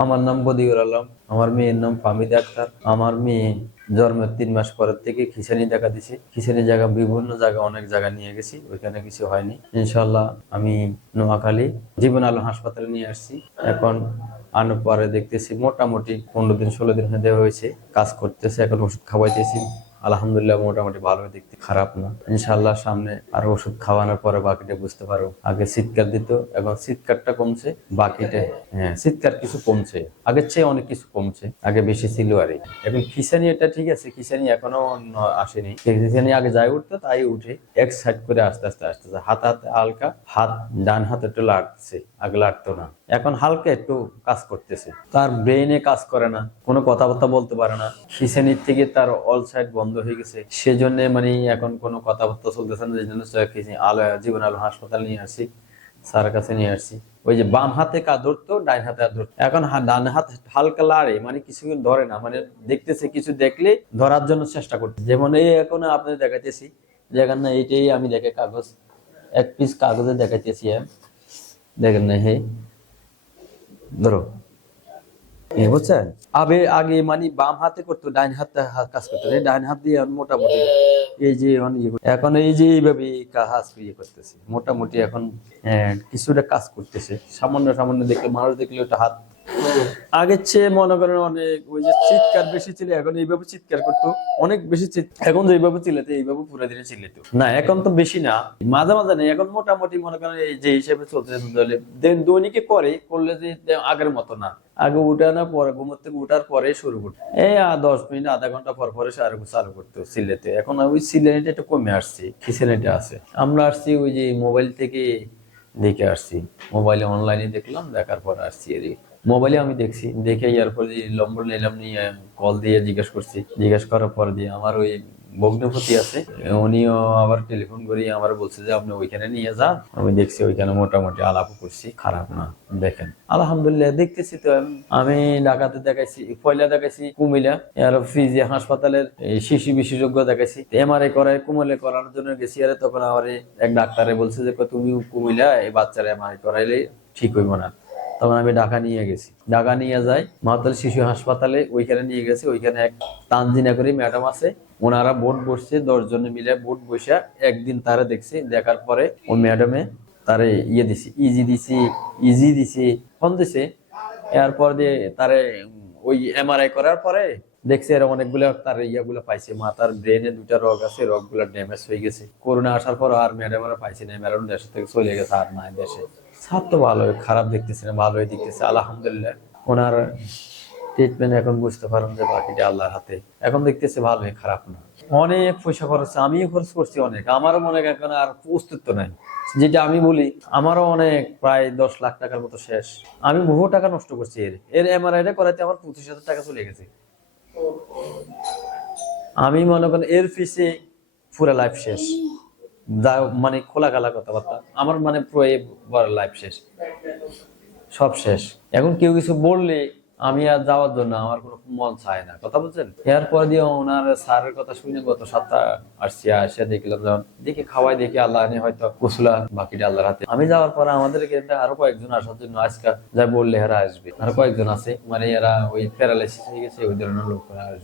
আমার নাম বদিউর আলম, আমার মেয়ের নাম ফামিদা আক্তার। আমার মেয়ে জন্মের তিন মাস পরের থেকে খিসানি দেখা দিছে। খিসানি জায়গা, বিভিন্ন জায়গা, অনেক জায়গা নিয়ে গেছি, ওইখানে কিছু হয়নি। ইনশাল্লাহ আমি নোয়াখালী জীবন আলো হাসপাতালে নিয়ে আসছি। এখন আনার পরে দেখতেছি, মোটামুটি পনেরো দিন, ষোলো দিন দেওয়া হয়েছে, কাজ করতেছে, এখন ওষুধ খাওয়াইতেছি। আলহামদুলিল্লাহ মোটামুটি ভালো দেখতে খারাপ না। ইনশাল্লাহ সামনে আর ওষুধ খাওয়ানোর পরে বাকিটা বুঝতে পারো। আগে শীতকাল দিত, এখন শীতকালটা কমছে, বাকিটা হ্যাঁ শীতকাল কিছু কমছে, আগের চেয়ে অনেক কিছু কমছে, আগে বেশি ছিল আর। এখন খিসানি এটা ঠিক আছে, খিসানি এখনও আসেনি। খিসানি আগে যাই উঠতো, তাই উঠে এক সাইড করে আস্তে আস্তে আসতেছে হাত, হাতে হালকা হাত, ডান হাতে একটু লাগছে, আগে লাগতো না। এখন হালকা একটু কাজ করতেছে। তার ব্রেনে কাজ করে না, কোনো কথাবার্তা বলতে পারে না। খিসানির থেকে তার অল সাইড বন্ধ হয়ে গেছে। সেজন্য মানে এখন কোনো কথাবার্তা চলতেছে না এই জন্য খিসানি আলো, জীবন আলো হাসপাতাল নিয়ে আসি স্যার কাছে নিয়ে আসছি। ওই যে বাম হাতে কা ধরতো, ডান হাতে আর ধরতো। এখন ডান হাত হালকা লাড়ে মানে কিছুক্ষণ ধরে না মানে দেখতেছে কিছু দেখলে ধরার জন্য চেষ্টা করতে যেমন এই এখন আপনি দেখাইতেছি দেখেন না এইটাই আমি দেখে কাগজ, এক পিস কাগজে দেখাইতেছি আমি। দেখেন না, হে। ধরো। বুঝছেন? আবে আগে মানে বাম হাতে করতো, ডাইন হাতে কাজ করতো। ডাইন হাত দিয়ে মোটামুটি এই যে এখন ইয়ে এখন এই যে এইভাবে কাজ ইয়ে করতেছে, মোটামুটি এখন কিছুটা কাজ করতেছে। সামান্য সামান্য দেখলে মানুষ দেখলে ওটা হাত আগের চেয়ে মনে করেন অনেক, ওই যে চিৎকার বেশি ছিল, এখন এইভাবে চিৎকার করতো। অনেক বেশি এখন এইভাবে পুরো দিনে না, এখন তো বেশি না। মাঝে মাঝে নেই, এখন মোটামুটি মনে করেন এই যে হিসেবে চলছে দৈনিকে করে, করলে যে আগের মতো না। আগে পরে ঘুমোর থেকে উঠার পরে শুরু করতো। এই দশ মিনিট, আধা ঘণ্টা পর পরে আর চালু করতো সিলেতে এখন ওই সিলেটা একটু কমে আসছে খিসেনেটা আছে। আমরা আসছি ওই যে মোবাইল থেকে দেখে আসছি। মোবাইলে অনলাইনে দেখলাম, দেখার পর আসছি এর মোবাইলে আমি দেখছি, দেখে এরপর যে নম্বর নিলাম নিয়ে কল দিয়ে জিজ্ঞেস করছি। জিজ্ঞেস করার পর দিয়ে আমার ওই ভগ্নপতি আছে, উনিও আবার টেলিফোন করে আমার বলছে যে, আপনি ওইখানে নিয়ে যান। আমি দেখছি ওইখানে মোটামুটি আলাপ করছি, খারাপ না, দেখেন। আলহামদুলিল্লাহ, দেখতেছি তো আমি। ঢাকাতে দেখাইছি, পয়লা দেখাইছি কুমিল্লা আর ফিজি হাসপাতালের শিশু বিশেষজ্ঞ দেখাইছি। এমআরআই করায়, কুমিল্লা করানোর জন্য গেছি, আরে তখন আমার এক ডাক্তারে বলছে যে তুমি কুমিল্লা এই বাচ্চার এমআরআই করাইলে ঠিক হইব না। তখন আমি ঢাকা নিয়ে গেছি। ঢাকা নিয়ে যাই মাতাল শিশু হাসপাতালে, ওইখানে নিয়ে গেছি। ওইখানে এক তানজিনা করে ম্যাডাম আছে, ওনারা বোর্ড বসছে দশ জনে মিলে বোর্ড বসে একদিন তারা দেখছি, দেখার পরে ও ম্যাডামে তারে ইয়ে দিছি ইজি দিছি ইজি দিছি, ফোন দিছে। এরপর দিয়ে তারে ওই এমআরআই করার পরে দেখছে এর অনেকগুলো তার ইয়াগুলো পাইছে, মাথার ব্রেনে দুটা রোগ আছে, রোগগুলো ড্যামেজ হয়ে গেছে। করোনা আসার পর আর ম্যাডাম আর পাইছে না, ম্যাডাম দেশ থেকে চলে গেছে, আর নাই দেশে। স্যার তো ভালো খারাপ দেখতেছে না, ভালোই দেখতেছে, আলহামদুলিল্লাহ। ওনার ট্রিটমেন্ট এখন বুঝতে পারেন যে বাকিটা আল্লাহর হাতে। এখন দেখতেছে ভালোই, খারাপ না। অনেক পয়সা খরচ, আমিও খরচ করছি অনেক। আমারও মনে এখন আর অস্তিত্ব নাই। যেটা আমি বলি, আমারও অনেক, প্রায় দশ লাখ টাকার মতো শেষ। আমি বহু টাকা নষ্ট করছি এর। এর এমআরআইটা করাতে আমার পঁচিশ হাজার টাকা চলে গেছে। আমি মনে করেন এর ফিসে পুরো লাইফ শেষ। মানে খোলা খালা কথাবার্তা। আমার মানে লাইফ শেষ। সব শেষ। এখন কেউ কিছু বললে আমি আর যাওয়ার জন্য আমার কোনো মন চায় না। কথা বলছেন? এরপর দিয়ে ওনার স্যারের কথা শুনে গত সপ্তাহ আসছি আসে দেখলাম যখন দেখি খাওয়াই, দেখি আল্লাহ নিয়ে হয়তো কুসলা বাকিটা আল্লাহর হাতে। আমি যাওয়ার পরে আমাদের কিন্তু আরও কয়েকজন আসার জন্য আজকে যা বললে এরা আসবে। আর কয়েকজন আছে। মানে এরা ওই প্যারালাইসিস হয়ে গেছে, ওই ধরনের লোকরা আসবে।